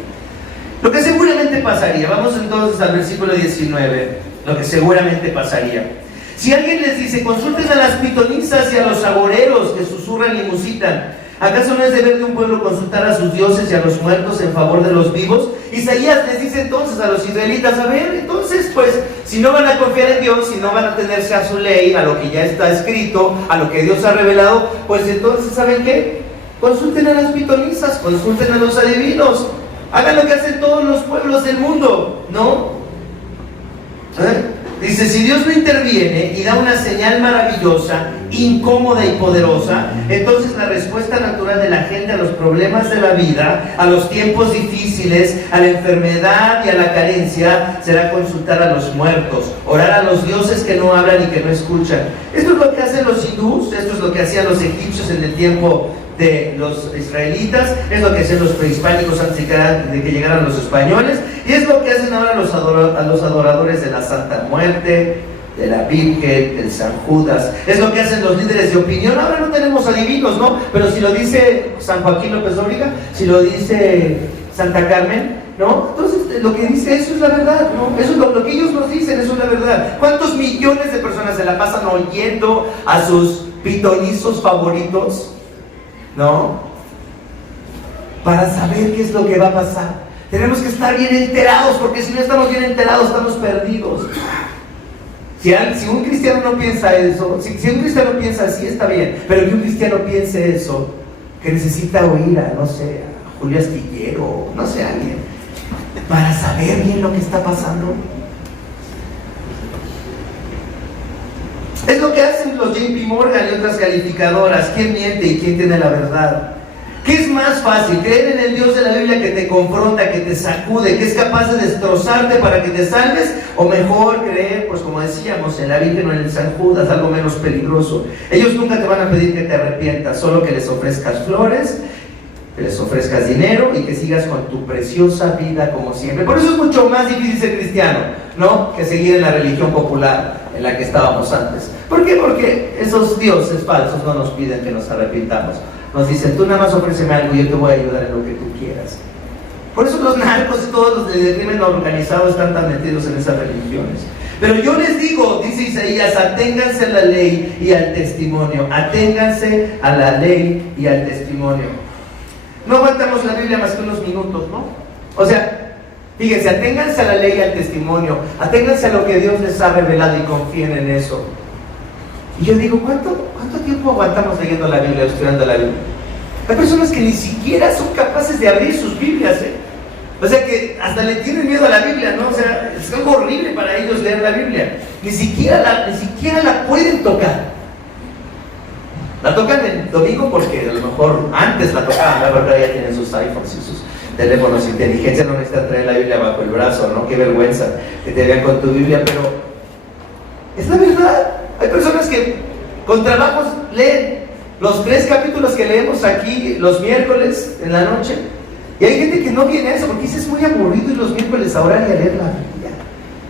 Lo que seguramente pasaría, vamos entonces al versículo 19, lo que seguramente pasaría. Si alguien les dice, consulten a las pitonisas y a los agoreros que susurran y musitan, ¿acaso no es deber de un pueblo consultar a sus dioses y a los muertos en favor de los vivos? Isaías les dice entonces a los israelitas, a ver, entonces pues, si no van a confiar en Dios, si no van a atenerse a su ley, a lo que ya está escrito, a lo que Dios ha revelado, pues entonces, ¿saben qué? Consulten a las pitonisas, consulten a los adivinos, hagan lo que hacen todos los pueblos del mundo, ¿no? Dice, si Dios no interviene y da una señal maravillosa, incómoda y poderosa, entonces la respuesta natural de la gente a los problemas de la vida, a los tiempos difíciles, a la enfermedad y a la carencia, será consultar a los muertos, orar a los dioses que no hablan y que no escuchan. Esto es lo que hacen los hindús, esto es lo que hacían los egipcios en el tiempo de los israelitas, es lo que hacían los prehispánicos antes de que llegaran los españoles, y es lo que hacen ahora los adoradores de la Santa Muerte, de la Virgen, del San Judas, es lo que hacen los líderes de opinión. Ahora no tenemos adivinos, ¿no? Pero si lo dice San Joaquín López Dóriga, si lo dice Santa Carmen, ¿no? Entonces lo que dice eso es la verdad, ¿no? Eso es lo que ellos nos dicen, eso es la verdad. ¿Cuántos millones de personas se la pasan oyendo a sus pitonizos favoritos? ¿No? Para saber qué es lo que va a pasar. Tenemos que estar bien enterados, porque si no estamos bien enterados, estamos perdidos. Si un cristiano no piensa eso, si un cristiano piensa así, está bien, pero que un cristiano piense eso, que necesita oír a, no sé, a Julio Astillero, no sé, a alguien, para saber bien lo que está pasando. Es lo que hacen los JP Morgan y otras calificadoras. ¿Quién miente y quién tiene la verdad? ¿Qué es más fácil? ¿Creer en el Dios de la Biblia que te confronta, que te sacude, que es capaz de destrozarte para que te salves? ¿O mejor creer, pues como decíamos, en la Virgen o en el San Judas, algo menos peligroso? Ellos nunca te van a pedir que te arrepientas, solo que les ofrezcas flores, que les ofrezcas dinero y que sigas con tu preciosa vida como siempre. Por eso es mucho más difícil ser cristiano, ¿no? Que seguir en la religión popular en la que estábamos antes. ¿Por qué? Porque esos dioses falsos no nos piden que nos arrepintamos. Nos dicen, tú nada más ofréceme algo y yo te voy a ayudar en lo que tú quieras. Por eso los narcos y todos los del crimen organizado están tan metidos en esas religiones. Pero yo les digo, dice Isaías, aténganse a la ley y al testimonio. Aténganse a la ley y al testimonio. No aguantamos la Biblia más que unos minutos, ¿no? O sea, fíjense, aténganse a la ley y al testimonio. Aténganse a lo que Dios les ha revelado y confíen en eso. Y yo digo, ¿cuánto tiempo aguantamos leyendo la Biblia, estudiando la Biblia? Hay personas que ni siquiera son capaces de abrir sus Biblias, ¿eh? O sea que hasta le tienen miedo a la Biblia, ¿no? O sea, es algo horrible para ellos leer la Biblia. Ni siquiera la pueden tocar. La tocan el domingo porque a lo mejor antes la tocaban, la verdad ya tienen sus iPhones y sus teléfonos inteligentes, no necesitan traer la Biblia bajo el brazo, ¿no? Qué vergüenza que te vean con tu Biblia, pero es la verdad. Hay personas que con trabajos leen los 3 capítulos que leemos aquí los miércoles en la noche, y hay gente que no viene a eso porque dice, es muy aburrido ir los miércoles a orar y a leer la Biblia,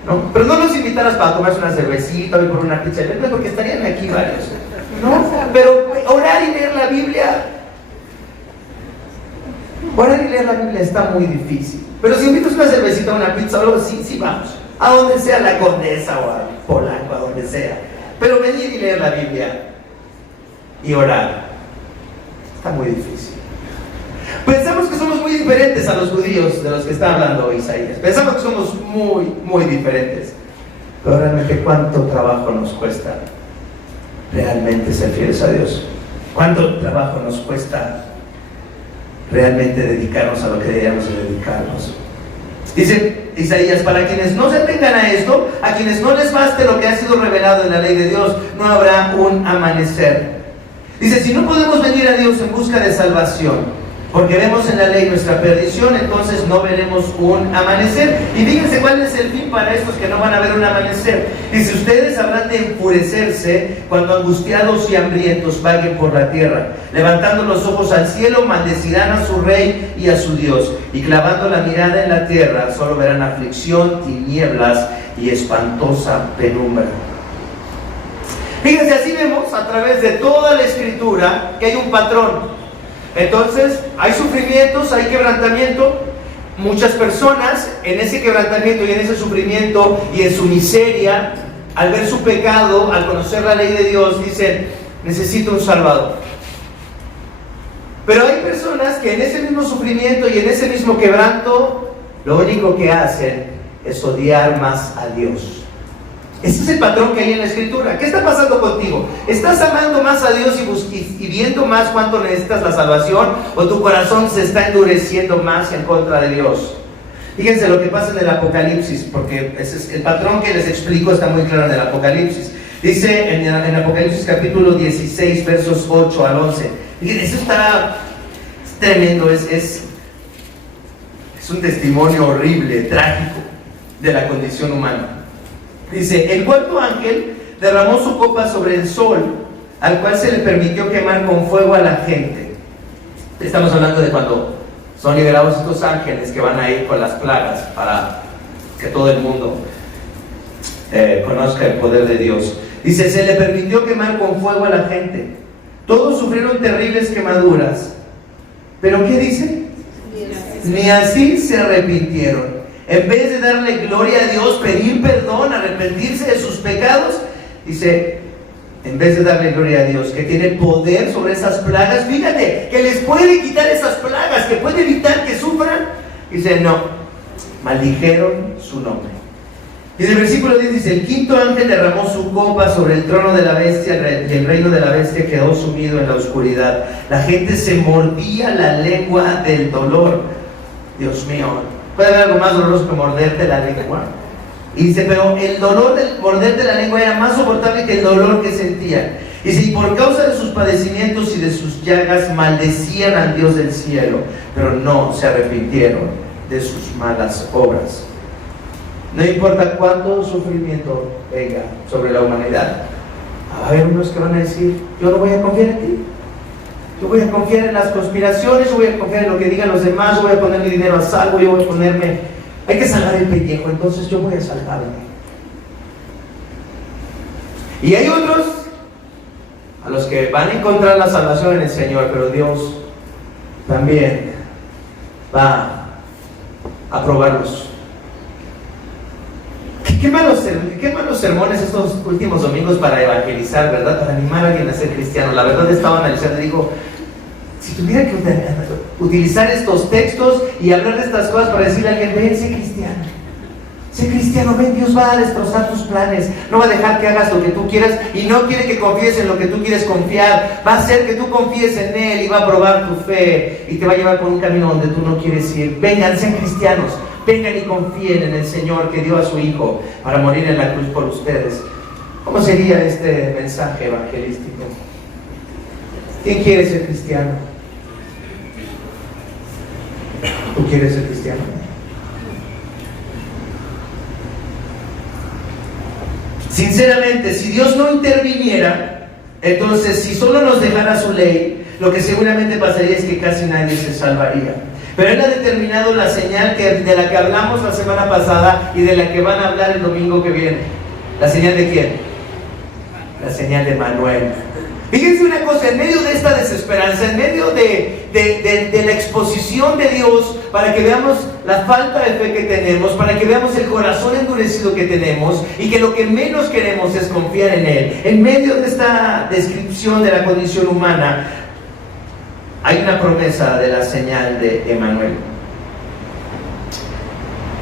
¿no? Pero no los invitaras para tomarse una cervecita o ir por una pizza, porque estarían aquí varios, ¿no? Pero orar y leer la Biblia, está muy difícil. Pero si invitas una cervecita o una pizza o algo así, sí vamos, a donde sea, la Condesa o a Polanco, a donde sea. Pero venir y leer la Biblia y orar está muy difícil. Pensamos que somos muy diferentes a los judíos de los que está hablando Isaías. Pensamos que somos muy, muy diferentes. Pero realmente, ¿cuánto trabajo nos cuesta realmente ser fieles a Dios? ¿Cuánto trabajo nos cuesta realmente dedicarnos a lo que deberíamos dedicarnos? Dice Isaías, para quienes no se atengan a esto, a quienes no les baste lo que ha sido revelado en la ley de Dios, no habrá un amanecer. Dice, si no podemos venir a Dios en busca de salvación, porque vemos en la ley nuestra perdición, entonces no veremos un amanecer. Y fíjense cuál es el fin para estos que no van a ver un amanecer. Dice, ustedes habrán de enfurecerse cuando angustiados y hambrientos vaguen por la tierra. Levantando los ojos al cielo, maldecirán a su rey y a su Dios. Y clavando la mirada en la tierra, solo verán aflicción, tinieblas y espantosa penumbra. Fíjense, así vemos a través de toda la Escritura que hay un patrón. Entonces, hay sufrimientos, hay quebrantamiento. Muchas personas en ese quebrantamiento y en ese sufrimiento y en su miseria, al ver su pecado, al conocer la ley de Dios, dicen: necesito un Salvador. Pero hay personas que en ese mismo sufrimiento y en ese mismo quebranto, lo único que hacen es odiar más a Dios. Ese es el patrón que hay en la Escritura. ¿Qué está pasando contigo? ¿Estás amando más a Dios y viendo más cuánto necesitas la salvación? ¿O tu corazón se está endureciendo más en contra de Dios? Fíjense lo que pasa en el Apocalipsis, porque ese es el patrón que les explico, está muy claro en el Apocalipsis. Dice en Apocalipsis capítulo 16, versos 8 al 11. Fíjense, eso está tremendo, es un testimonio horrible, trágico de la condición humana. Dice: el cuarto ángel derramó su copa sobre el sol, al cual se le permitió quemar con fuego a la gente. Estamos hablando de cuando son liberados estos ángeles que van a ir con las plagas para que todo el mundo conozca el poder de Dios. Dice: se le permitió quemar con fuego a la gente. Todos sufrieron terribles quemaduras. ¿Pero qué dice? Ni así se arrepintieron. En vez de darle gloria a Dios, pedir perdón, arrepentirse de sus pecados, dice, en vez de darle gloria a Dios, que tiene poder sobre esas plagas, fíjate, que les puede quitar esas plagas, que puede evitar que sufran, dice, no, maldijeron su nombre. Y en el versículo 10 dice: el quinto ángel derramó su copa sobre el trono de la bestia, y el reino de la bestia quedó sumido en la oscuridad. La gente se mordía la lengua del dolor. Dios mío, ¿puede haber algo más doloroso que morderte la lengua? Y dice: pero el dolor de morderte la lengua era más soportable que el dolor que sentían. Y si por causa de sus padecimientos y de sus llagas maldecían al Dios del cielo, pero no se arrepintieron de sus malas obras. No importa cuánto sufrimiento venga sobre la humanidad, va a haber unos que van a decir: yo no voy a confiar en ti. Yo voy a confiar en las conspiraciones, yo voy a confiar en lo que digan los demás, yo voy a poner mi dinero a salvo, yo voy a ponerme... Hay que salvar el pellejo, entonces yo voy a salvarme. Y hay otros a los que van a encontrar la salvación en el Señor, pero Dios también va a probarlos. Qué malos sermones estos últimos domingos para evangelizar, ¿verdad? Para animar a alguien a ser cristiano. La verdad, estaba analizando y digo, si tuviera que utilizar estos textos y hablar de estas cosas para decirle a alguien: ven, sé cristiano, ven, Dios va a destrozar tus planes, no va a dejar que hagas lo que tú quieras y no quiere que confíes en lo que tú quieres confiar, va a hacer que tú confíes en Él y va a probar tu fe y te va a llevar por un camino donde tú no quieres ir. Vengan, sean cristianos. Vengan y confíen en el Señor que dio a su Hijo para morir en la cruz por ustedes. ¿Cómo sería este mensaje evangelístico? ¿Quién quiere ser cristiano? ¿Tú quieres ser cristiano? Sinceramente, si Dios no interviniera, entonces si solo nos dejara su ley, lo que seguramente pasaría es que casi nadie se salvaría. Pero Él ha determinado la señal de la que hablamos la semana pasada y de la que van a hablar el domingo que viene. ¿La señal de quién? La señal de Manuel. Fíjense una cosa, en medio de esta desesperanza, en medio de la exposición de Dios, para que veamos la falta de fe que tenemos, para que veamos el corazón endurecido que tenemos y que lo que menos queremos es confiar en Él, en medio de esta descripción de la condición humana, hay una promesa de la señal de Emanuel.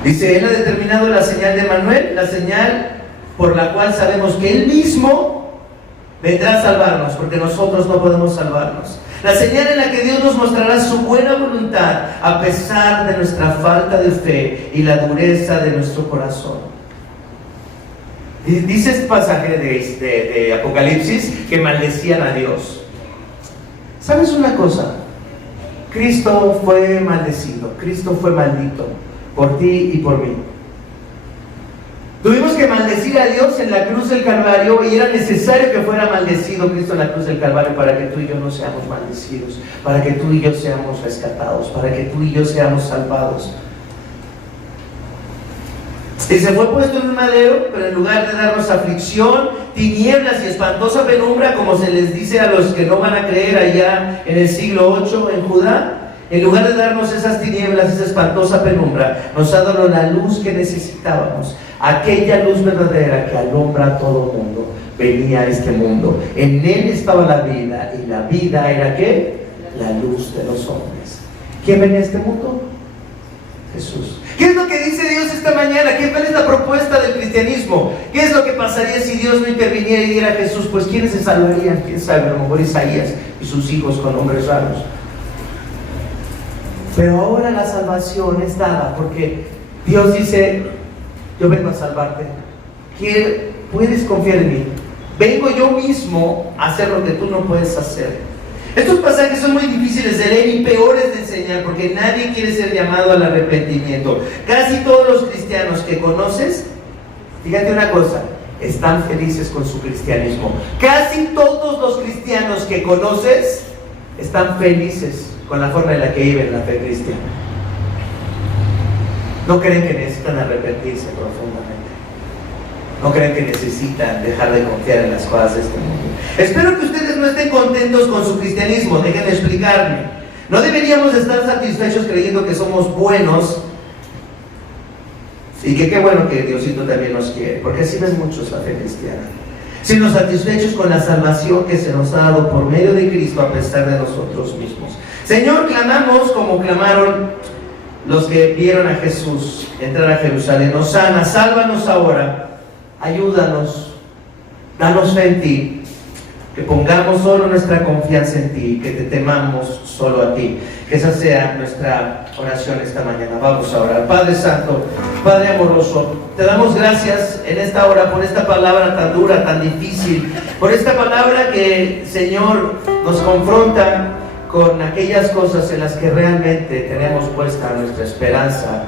Dice: Él ha determinado la señal de Emanuel, la señal por la cual sabemos que Él mismo vendrá a salvarnos, porque nosotros no podemos salvarnos. La señal en la que Dios nos mostrará su buena voluntad a pesar de nuestra falta de fe y la dureza de nuestro corazón. Dice este pasaje de Apocalipsis que maldecían a Dios. ¿Sabes una cosa? Cristo fue maldecido, Cristo fue maldito por ti y por mí. Tuvimos que maldecir a Dios en la cruz del Calvario y era necesario que fuera maldecido Cristo en la cruz del Calvario para que tú y yo no seamos maldecidos, para que tú y yo seamos rescatados, para que tú y yo seamos salvados. Y se fue puesto en un madero, pero en lugar de darnos aflicción, tinieblas y espantosa penumbra, como se les dice a los que no van a creer allá en el siglo 8 en Judá. En lugar de darnos esas tinieblas, esa espantosa penumbra, nos ha dado la luz que necesitábamos. Aquella luz verdadera que alumbra a todo mundo, venía a este mundo. En Él estaba la vida, y la vida era ¿qué? La luz de los hombres. ¿Quién venía a este mundo? Jesús. ¿Qué es lo que dice Dios esta mañana? ¿Cuál es la propuesta del cristianismo? ¿Qué es lo que pasaría si Dios no interviniera y diera a Jesús? Pues ¿quiénes se salvarían? ¿Quién sabe? A lo mejor Isaías y sus hijos con hombres raros. Pero ahora la salvación es dada porque Dios dice: yo vengo a salvarte. Puedes confiar en mí. Vengo yo mismo a hacer lo que tú no puedes hacer. Estos pasajes son muy difíciles de leer y peores de enseñar porque nadie quiere ser llamado al arrepentimiento. Casi todos los cristianos que conoces, fíjate una cosa, están felices con su cristianismo. Casi todos los cristianos que conoces están felices con la forma en la que viven la fe cristiana. No creen que necesitan arrepentirse profundamente. No creen que necesitan dejar de confiar en las cosas de este mundo. Espero que ustedes no estén contentos con su cristianismo. Déjenme explicarme. No deberíamos estar satisfechos creyendo que somos buenos y que qué bueno que Diosito también nos quiere, porque así ven muchos la fe cristiana, sino satisfechos con la salvación que se nos ha dado por medio de Cristo a pesar de nosotros mismos. Señor, clamamos como clamaron los que vieron a Jesús entrar a Jerusalén: Hosana, sálvanos ahora, ayúdanos, danos fe en ti, que pongamos solo nuestra confianza en ti, que te temamos solo a ti. Que esa sea nuestra oración esta mañana. Vamos a orar. Padre Santo, Padre amoroso, te damos gracias en esta hora por esta palabra tan dura, tan difícil, por esta palabra que, Señor, nos confronta con aquellas cosas en las que realmente tenemos puesta nuestra esperanza,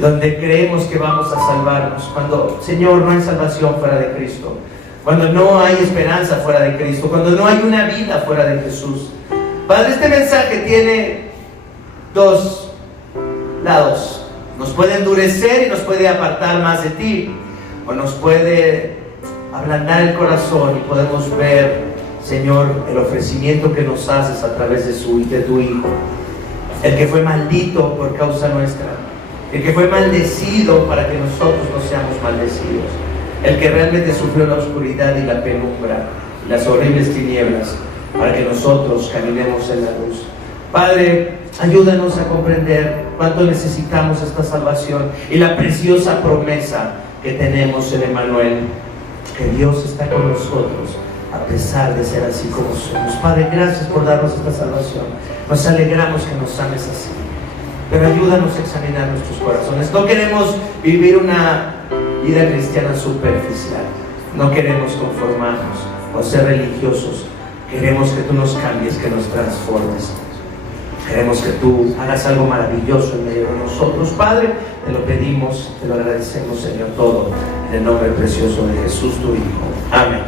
donde creemos que vamos a salvarnos, cuando, Señor, no hay salvación fuera de Cristo, cuando no hay esperanza fuera de Cristo, cuando no hay una vida fuera de Jesús. Padre, este mensaje tiene dos lados. Nos puede endurecer y nos puede apartar más de ti, o nos puede ablandar el corazón y podemos ver, Señor, el ofrecimiento que nos haces a través de tu Hijo, el que fue maldito por causa nuestra, el que fue maldecido para que nosotros no seamos maldecidos, el que realmente sufrió la oscuridad y la penumbra y las horribles tinieblas para que nosotros caminemos en la luz. Padre, ayúdanos a comprender cuánto necesitamos esta salvación y la preciosa promesa que tenemos en Emmanuel, que Dios está con nosotros a pesar de ser así como somos. Padre, gracias por darnos esta salvación. Nos alegramos que nos ames así, pero ayúdanos a examinar nuestros corazones. No queremos vivir una vida cristiana superficial, no queremos conformarnos o ser religiosos. Queremos que tú nos cambies, que nos transformes. Queremos que tú hagas algo maravilloso en medio de nosotros. Padre, te lo pedimos, te lo agradecemos, Señor, todo en el nombre precioso de Jesús, tu Hijo. Amén.